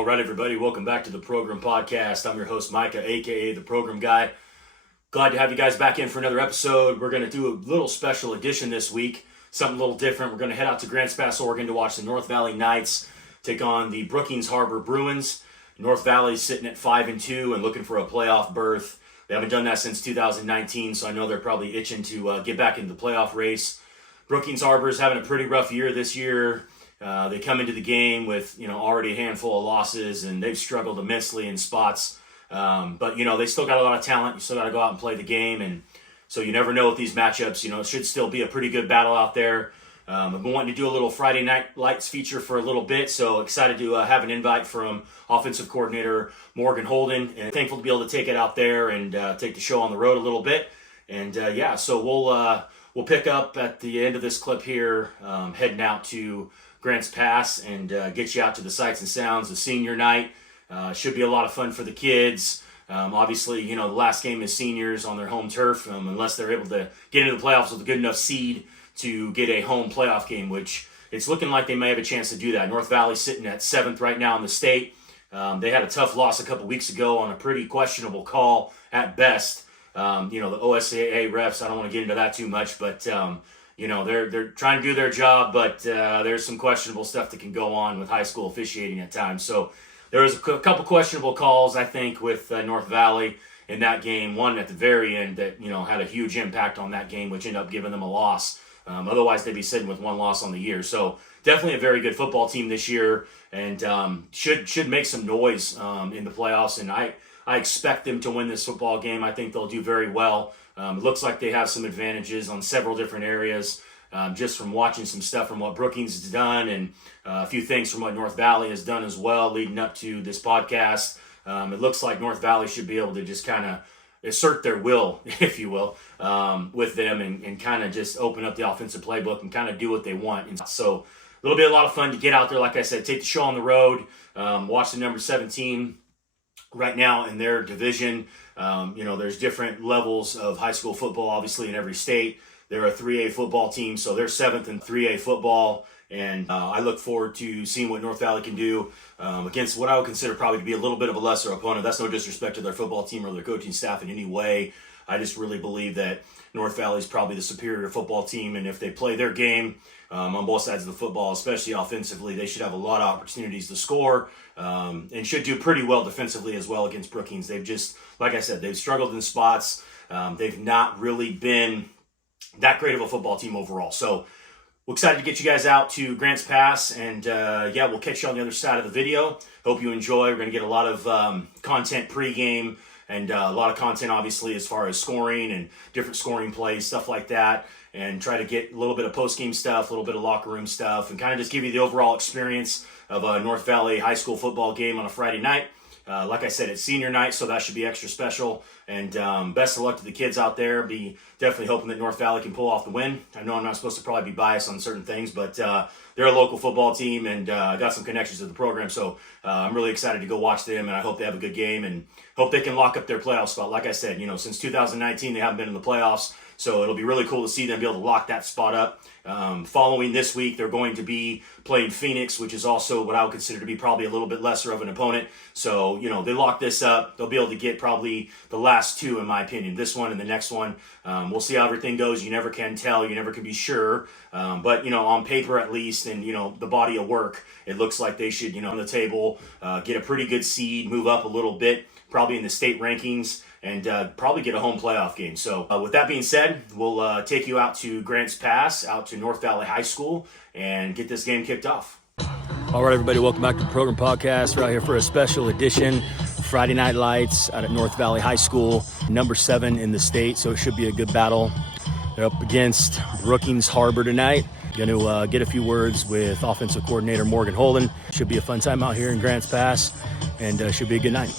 All right, everybody, welcome back to the Progrum podcast. I'm your host, Micah, aka the Progrum Guy. Glad to have you guys back in for another episode. We're going to do a little special edition this week, something a little different. We're going to head out to Grants Pass, Oregon to watch the North Valley Knights take on the Brookings Harbor Bruins. North Valley's sitting at 5-2 and looking for a playoff berth. They haven't done that since 2019, so I know they're probably itching to get back into the playoff race. Brookings Harbor is having a pretty rough year this year. They come into the game with, already a handful of losses, and they've struggled immensely in spots. But they still got a lot of talent. You still got to go out and play the game, and so you never know with these matchups. It should still be a pretty good battle out there. I've been wanting to do a little Friday Night Lights feature for a little bit, so excited to have an invite from offensive coordinator Morgon, Holden, and thankful to be able to take it out there and take the show on the road a little bit. And so we'll pick up at the end of this clip here, heading out to Grants Pass and get you out to the sights and sounds of senior night. Should be a lot of fun for the kids. Obviously, the last game is seniors on their home turf, unless they're able to get into the playoffs with a good enough seed to get a home playoff game, which it's looking like they may have a chance to do that. North Valley's sitting at 7th right now in the state. They had a tough loss a couple weeks ago on a pretty questionable call at best. The OSAA refs, I don't want to get into that too much, but they're trying to do their job, but there's some questionable stuff that can go on with high school officiating at times. So there was a couple questionable calls, I think, with North Valley in that game. One at the very end that had a huge impact on that game, which ended up giving them a loss. Otherwise, they'd be sitting with one loss on the year. So definitely a very good football team this year, and should make some noise in the playoffs. And I expect them to win this football game. I think they'll do very well. It looks like they have some advantages on several different areas, just from watching some stuff from what Brookings has done and a few things from what North Valley has done as well leading up to this podcast. It looks like North Valley should be able to just kind of assert their will, if you will, with them and kind of just open up the offensive playbook and kind of do what they want. And so it'll be a lot of fun to get out there, like I said, take the show on the road, watch the number 17 right now in their division. There's different levels of high school football, obviously, in every state. They're a 3A football team, so they're 7th in 3A football. And I look forward to seeing what North Valley can do against what I would consider probably to be a little bit of a lesser opponent. That's no disrespect to their football team or their coaching staff in any way. I just really believe that North Valley is probably the superior football team. And if they play their game on both sides of the football, especially offensively, they should have a lot of opportunities to score and should do pretty well defensively as well against Brookings. They've just, like I said, they've struggled in spots. They've not really been that great of a football team overall. So we're excited to get you guys out to Grants Pass, and we'll catch you on the other side of the video. Hope you enjoy. We're going to get a lot of content pregame and a lot of content, obviously, as far as scoring and different scoring plays, stuff like that, and try to get a little bit of postgame stuff, a little bit of locker room stuff, and kind of just give you the overall experience of a North Valley high school football game on a Friday night. Like I said, it's senior night, so that should be extra special. And best of luck to the kids out there. Be definitely hoping that North Valley can pull off the win. I know I'm not supposed to probably be biased on certain things, but they're a local football team, and I got some connections to the program. So I'm really excited to go watch them, and I hope they have a good game and hope they can lock up their playoff spot. Like I said, since 2019, they haven't been in the playoffs. So it'll be really cool to see them be able to lock that spot up. Following this week, they're going to be playing Phoenix, which is also what I would consider to be probably a little bit lesser of an opponent. So, they lock this up. They'll be able to get probably the last two, in my opinion, this one and the next one. We'll see how everything goes. You never can tell. You never can be sure. But, on paper at least, and, the body of work, it looks like they should, on the table, get a pretty good seed, move up a little bit, probably in the state rankings, and probably get a home playoff game. So with that being said, we'll take you out to Grants Pass, out to North Valley High School, and get this game kicked off. All right, everybody, welcome back to the Program Podcast. We're out here for a special edition, Friday Night Lights out at North Valley High School, number 7 in the state, so it should be a good battle. They're up against Brookings Harbor tonight. Going to get a few words with offensive coordinator Morgon Holden. Should be a fun time out here in Grants Pass, and should be a good night.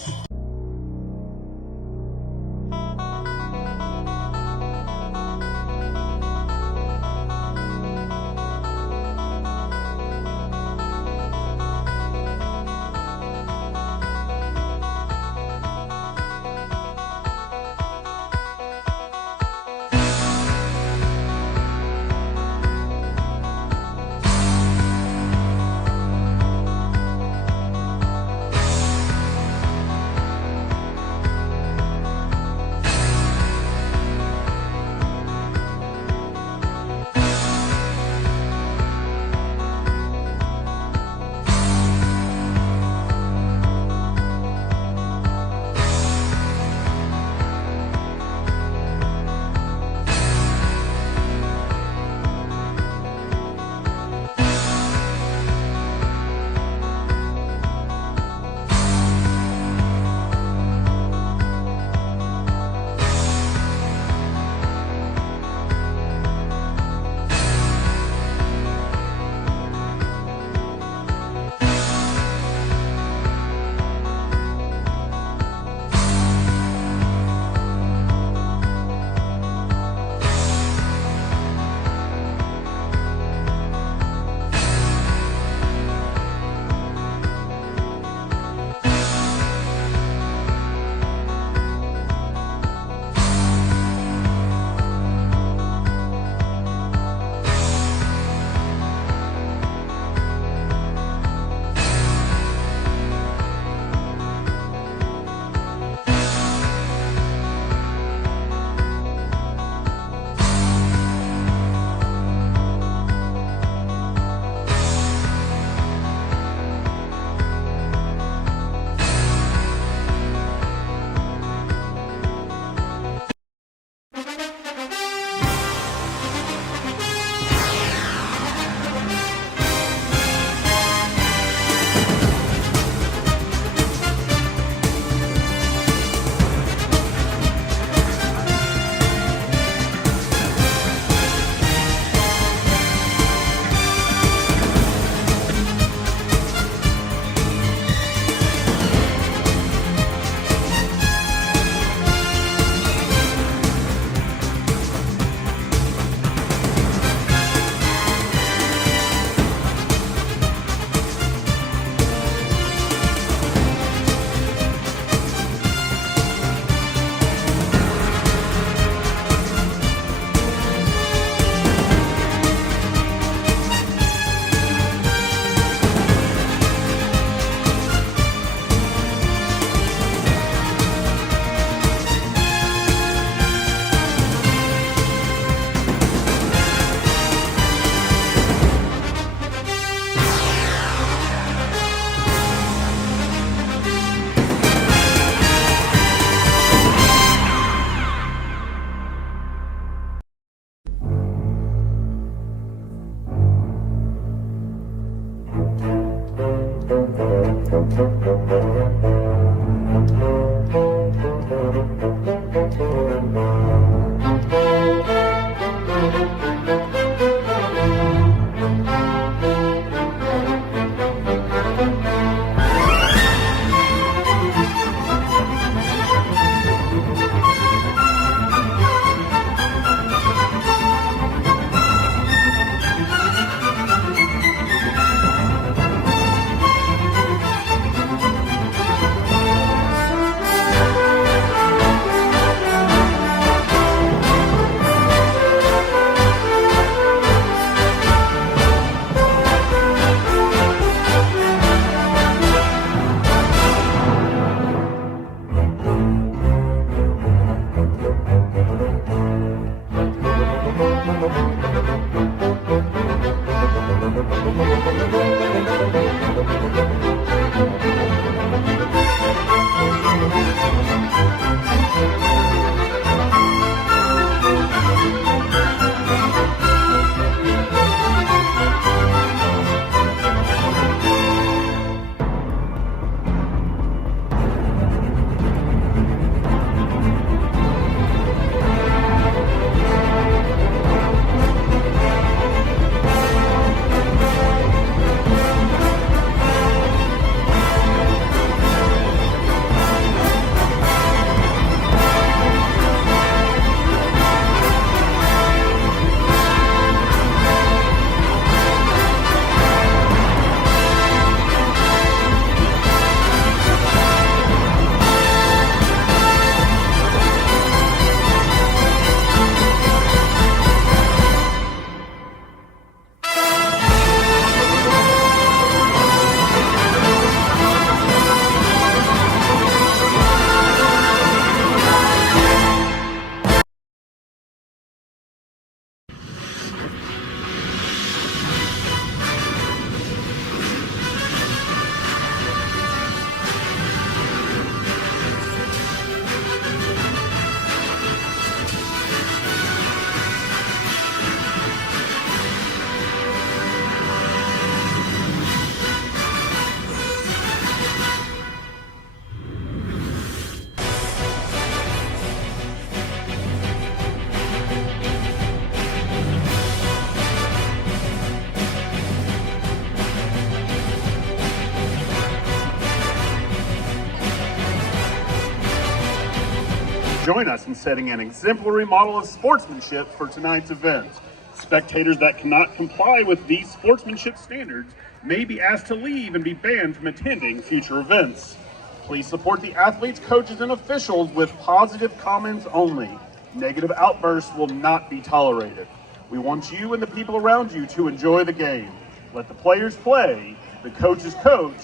Join us in setting an exemplary model of sportsmanship for tonight's event. Spectators that cannot comply with these sportsmanship standards may be asked to leave and be banned from attending future events. Please support the athletes, coaches, and officials with positive comments only. Negative outbursts will not be tolerated. We want you and the people around you to enjoy the game. Let the players play, the coaches coach,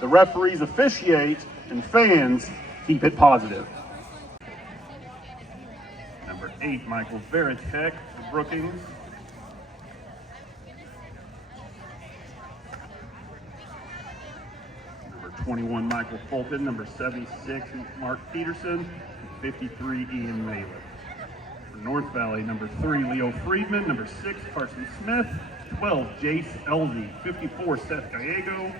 the referees officiate, and fans keep it positive. Number 8, Michael Veritek for Brookings. Number 21, Michael Fulton. Number 76, Mark Peterson. 53, Ian Mailer. For North Valley, number 3, Leo Friedman. Number 6, Carson Smith. 12, Jace Elvey. 54, Seth Gallego.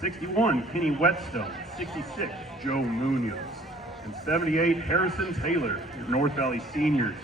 61, Kenny Whetstone. 66, Joe Munoz. And 78, Harrison Taylor, North Valley seniors.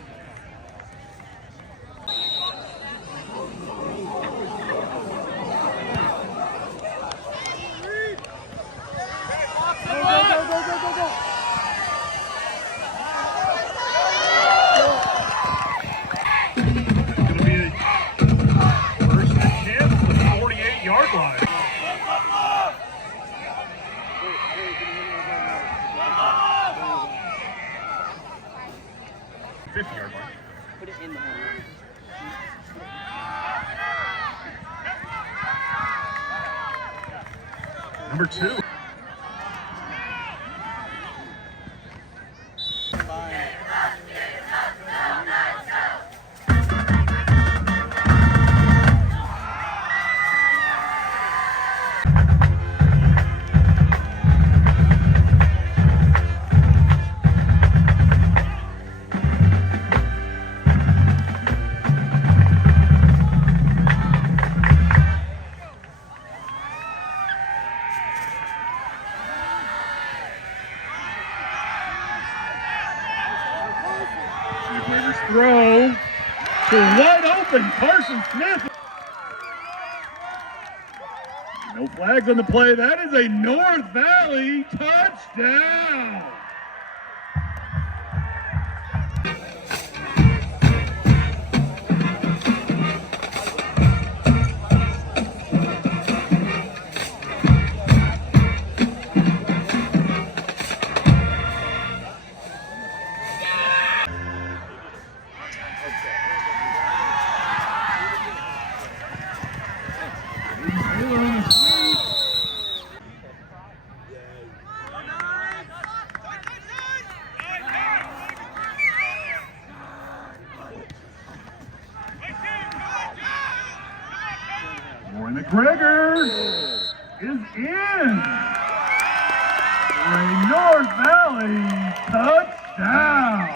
Number 2. throw to wide open Carson Smith. No flags on the play. That is a North Valley touchdown. McGregor is in for a North Valley touchdown.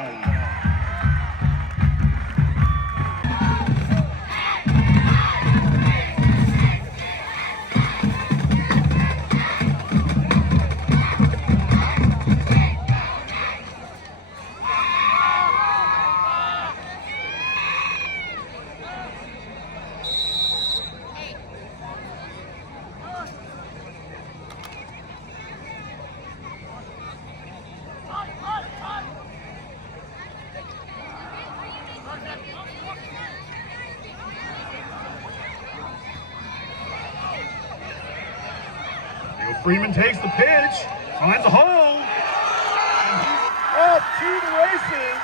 Freeman takes the pitch, finds a hole, and he's off to the races.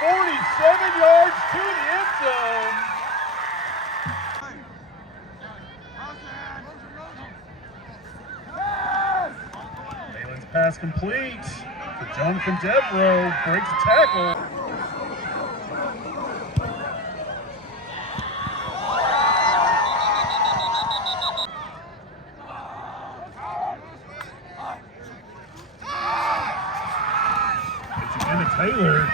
47 yards to the end zone. Malin's pass complete. The Jonathan Deforest breaks a tackle. Taylor.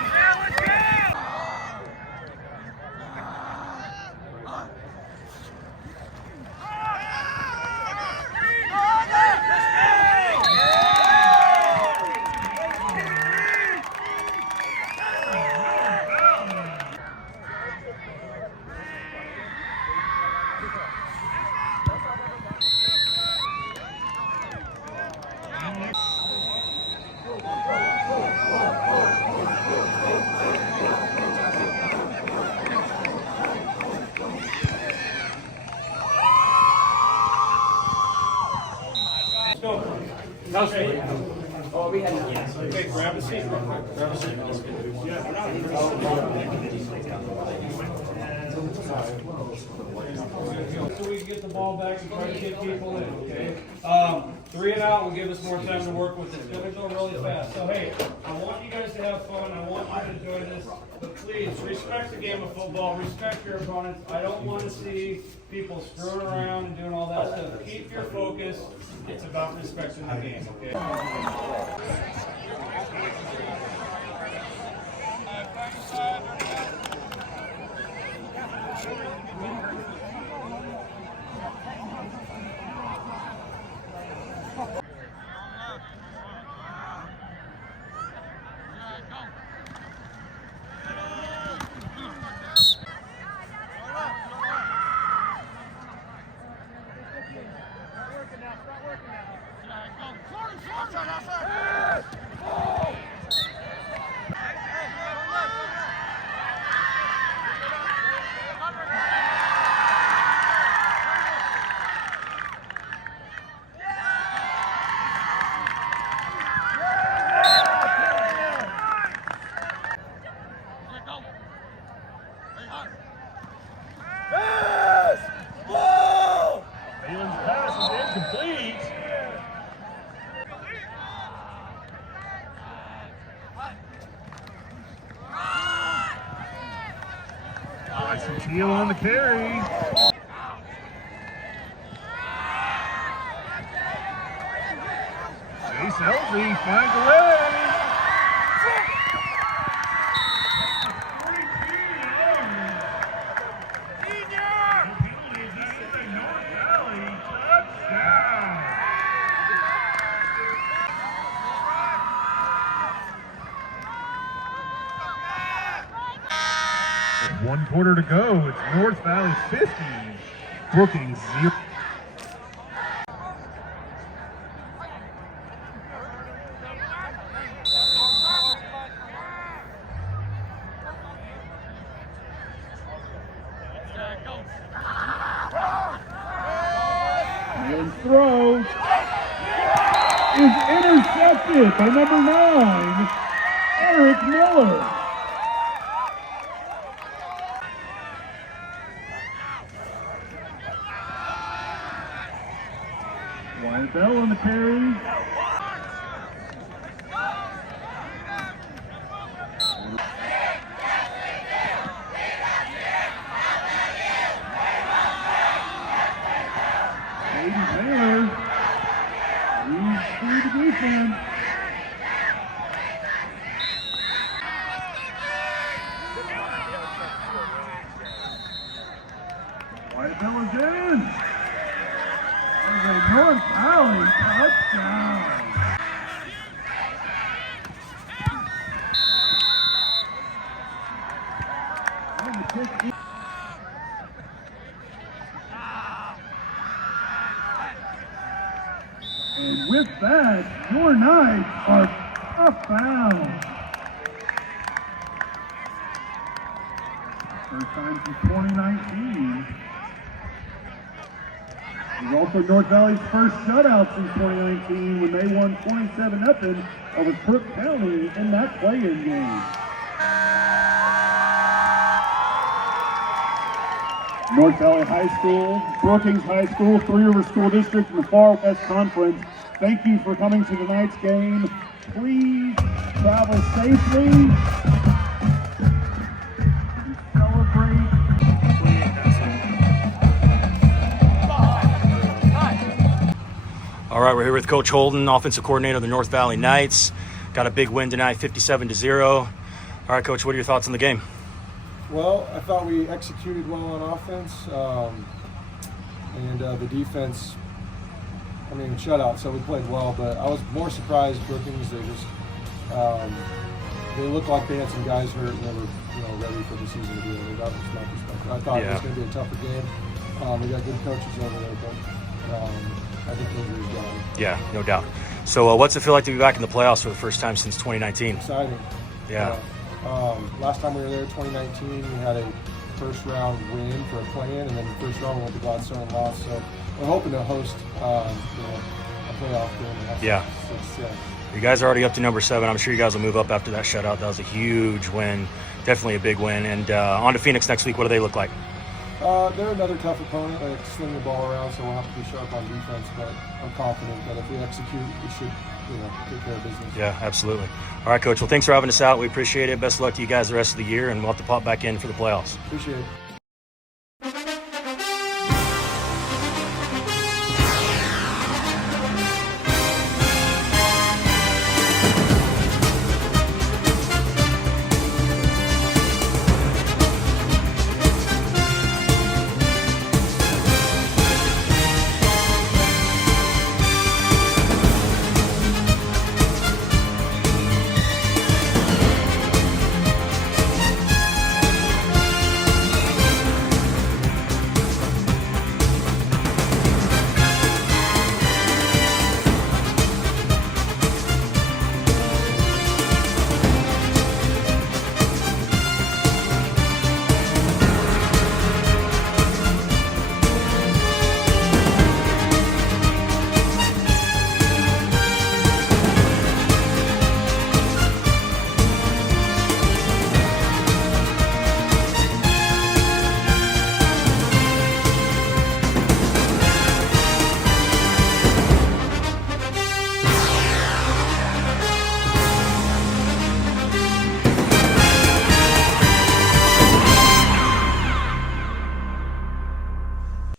Okay, grab a seat real quick. Grab a seat. So we can get the ball back and try to get people in, okay? 3 and out will give us more time to work with. It's going to go really fast. So hey, I want you guys to have fun. I want you to enjoy this. But please, respect the game of football. Respect your opponents. I don't want to see people screwing around and doing all that stuff. Keep your focus. It's about respecting the game, okay? Teal on the carry. Chase Elsie finds a way. 1 quarter to go. It's North Valley 50, Brookings 0. And throw is intercepted by number 9, Eric Miller. Wyatt Bell on the carry. Aiden Taylor moves through the defense. Wyatt Bell is in. There's a North Valley touchdown. And the kick in. And with that, your Knights are foul. First time since 2019. It was also North Valley's first shutout since 2019 when they won 27-0 over Cook County in that play-in game. North Valley High School, Brookings High School, Three River School District in the Far West Conference. Thank you for coming to tonight's game. Please travel safely. Celebrate. All right, we're here with Coach Holden, offensive coordinator of the North Valley Knights. Got a big win tonight, 57-0. All right, Coach, what are your thoughts on the game? Well, I thought we executed well on offense, and the defense, shutout, so we played well, but I was more surprised Brookings, they looked like they had some guys hurt and they were ready for the season to be over. That was my perspective. I thought it was going to be a tougher game. We got good coaches over there, but I think the injuries got them. Yeah, no doubt. So what's it feel like to be back in the playoffs for the first time since 2019? Exciting. Yeah. Last time we were there, 2019, we had a first-round win for a play-in, and then the first round we went to Gladstone and lost. So we're hoping to host, a playoff game. Yeah. You guys are already up to number 7. I'm sure you guys will move up after that shutout. That was a huge win, definitely a big win. And on to Phoenix next week. What do they look like? They're another tough opponent. They sling the ball around, so we'll have to be sharp on defense. But I'm confident that if we execute, we should, take care of business. Yeah, absolutely. All right, Coach. Well, thanks for having us out. We appreciate it. Best of luck to you guys the rest of the year, and we'll have to pop back in for the playoffs. Appreciate it.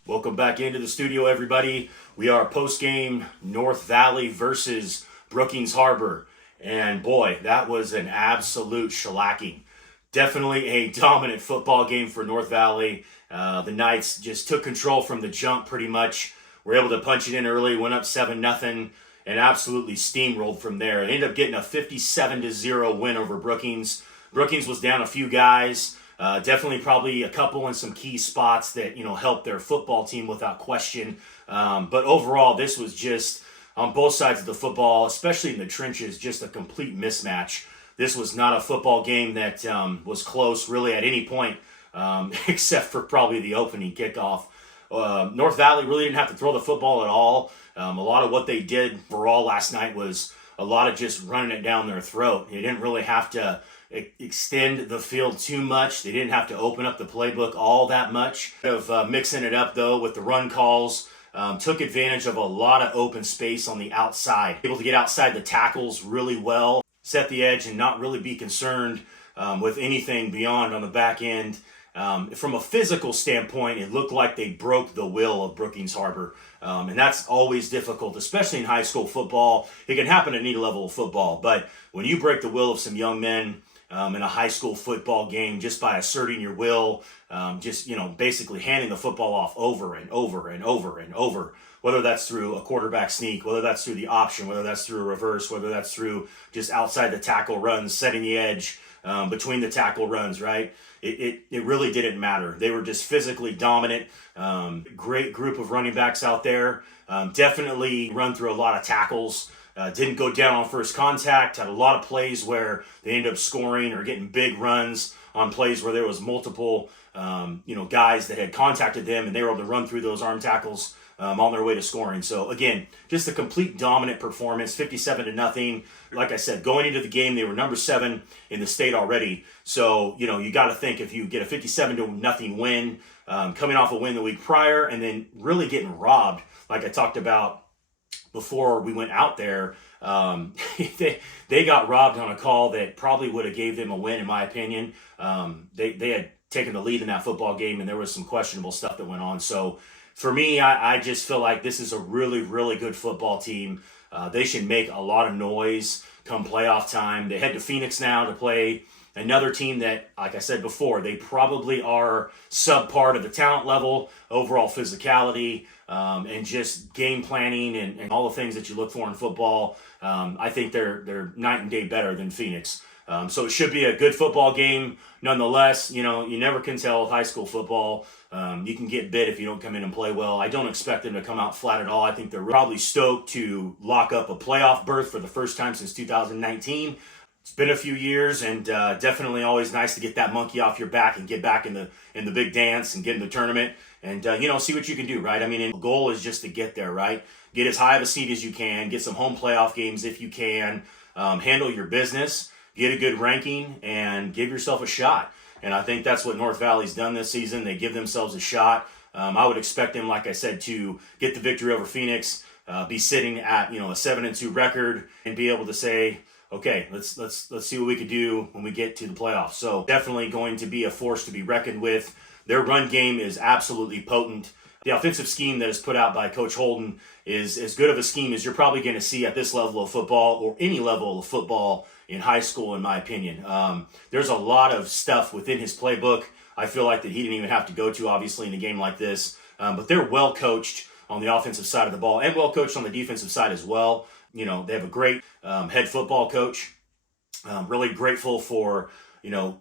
Welcome back into the studio, everybody. We are post-game North Valley versus Brookings Harbor. And boy, that was an absolute shellacking. Definitely a dominant football game for North Valley. The Knights just took control from the jump pretty much. Were able to punch it in early, went up 7-0, and absolutely steamrolled from there. They ended up getting a 57-0 win over Brookings. Brookings was down a few guys. Definitely probably a couple in some key spots that, helped their football team without question. But overall, this was just on both sides of the football, especially in the trenches, just a complete mismatch. This was not a football game that was close really at any point, except for probably the opening kickoff. North Valley really didn't have to throw the football at all. A lot of what they did overall last night was a lot of just running it down their throat. They didn't really have to extend the field too much. They didn't have to open up the playbook all that much. Of mixing it up though with the run calls. Took advantage of a lot of open space on the outside. Able to get outside the tackles really well, set the edge and not really be concerned with anything beyond on the back end. From a physical standpoint, it looked like they broke the will of Brookings Harbor. And that's always difficult, especially in high school football. It can happen at any level of football. But when you break the will of some young men in a high school football game just by asserting your will, basically handing the football off over and over and over and over, whether that's through a quarterback sneak, whether that's through the option, whether that's through a reverse, whether that's through just outside the tackle runs, setting the edge between the tackle runs, right? It really didn't matter. They were just physically dominant. Great group of running backs out there. Definitely run through a lot of tackles. Didn't go down on first contact. Had a lot of plays where they ended up scoring or getting big runs on plays where there was multiple, guys that had contacted them and they were able to run through those arm tackles on their way to scoring. So again, just a complete dominant performance, 57-0. Like I said, going into the game, they were number 7 in the state already. So, you got to think if you get a 57-0 win, coming off a win the week prior, and then really getting robbed, like I talked about before we went out there, they got robbed on a call that probably would have gave them a win, in my opinion. They had taken the lead in that football game, and there was some questionable stuff that went on. So for me, I just feel like this is a really, really good football team. They should make a lot of noise come playoff time. They head to Phoenix now to play another team that, like I said before, they probably are subpar to the talent level, overall physicality, and just game planning and all the things that you look for in football. I think they're night and day better than Phoenix. So it should be a good football game. Nonetheless, you never can tell with high school football. You can get bit if you don't come in and play well. I don't expect them to come out flat at all. I think they're probably stoked to lock up a playoff berth for the first time since 2019. It's been a few years, and definitely always nice to get that monkey off your back and get back in the big dance and get in the tournament and see what you can do, right? I mean, the goal is just to get there, right? Get as high of a seed as you can, get some home playoff games if you can, handle your business, get a good ranking, and give yourself a shot. And I think that's what North Valley's done this season. They give themselves a shot. I would expect them, like I said, to get the victory over Phoenix, be sitting at a 7-2 record, and be able to say, okay, let's see what we could do when we get to the playoffs. So definitely going to be a force to be reckoned with. Their run game is absolutely potent. The offensive scheme that is put out by Coach Holden is as good of a scheme as you're probably going to see at this level of football or any level of football in high school, in my opinion. There's a lot of stuff within his playbook I feel like that he didn't even have to go to, obviously, in a game like this. But they're well coached on the offensive side of the ball and well coached on the defensive side as well. They have a great head football coach. Really grateful for,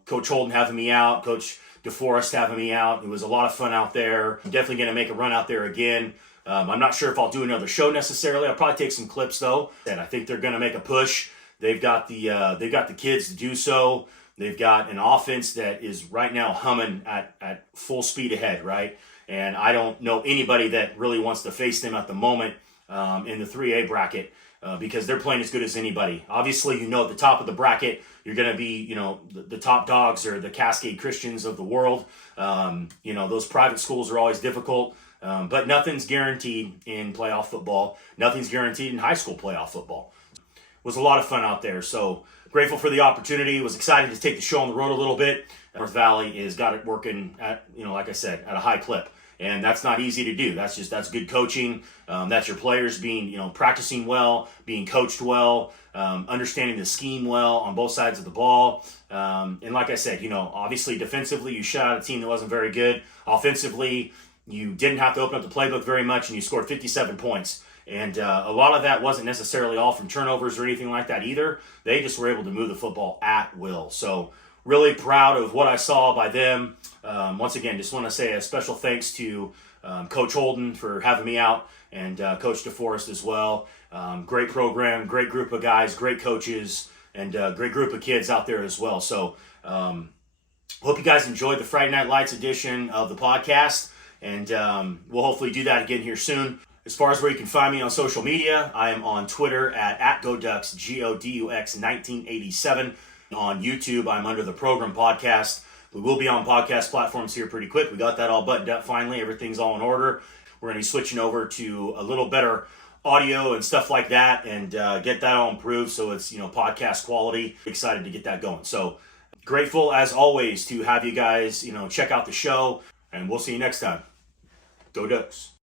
Coach Holden having me out, Coach Deforest having me out. It was a lot of fun out there. I'm definitely going to make a run out there again. I'm not sure if I'll do another show necessarily. I'll probably take some clips though, and I think they're going to make a push. They've got the kids to do so. They've got an offense that is right now humming at full speed ahead, right? And I don't know anybody that really wants to face them at the moment in the 3A bracket because they're playing as good as anybody. Obviously, at the top of the bracket, you're going to be, the top dogs are the Cascade Christians of the world. Those private schools are always difficult, but nothing's guaranteed in playoff football. Nothing's guaranteed in high school playoff football. It was a lot of fun out there, so grateful for the opportunity. Was excited to take the show on the road a little bit. North Valley has got it working at, like I said, at a high clip. And that's not easy to do. That's good coaching. That's your players being, practicing well, being coached well, understanding the scheme well on both sides of the ball. And like I said, obviously defensively, you shut out a team that wasn't very good. Offensively, you didn't have to open up the playbook very much, and you scored 57 points. And a lot of that wasn't necessarily all from turnovers or anything like that either. They just were able to move the football at will. So really proud of what I saw by them. Once again, just want to say a special thanks to Coach Holden for having me out, and Coach Deforest as well. Great program, great group of guys, great coaches, and great group of kids out there as well. So hope you guys enjoyed the Friday Night Lights edition of the podcast, and we'll hopefully do that again here soon. As far as where you can find me on social media, I am on Twitter at GoDucks, GODUX 1987. On YouTube, I'm under the Progrum podcast. We will be on podcast platforms here pretty quick. We got that all buttoned up finally. Everything's all in order. We're going to be switching over to a little better audio and stuff like that, and get that all improved so it's, podcast quality. Excited to get that going. So grateful as always to have you guys, check out the show, and we'll see you next time. Go Ducks.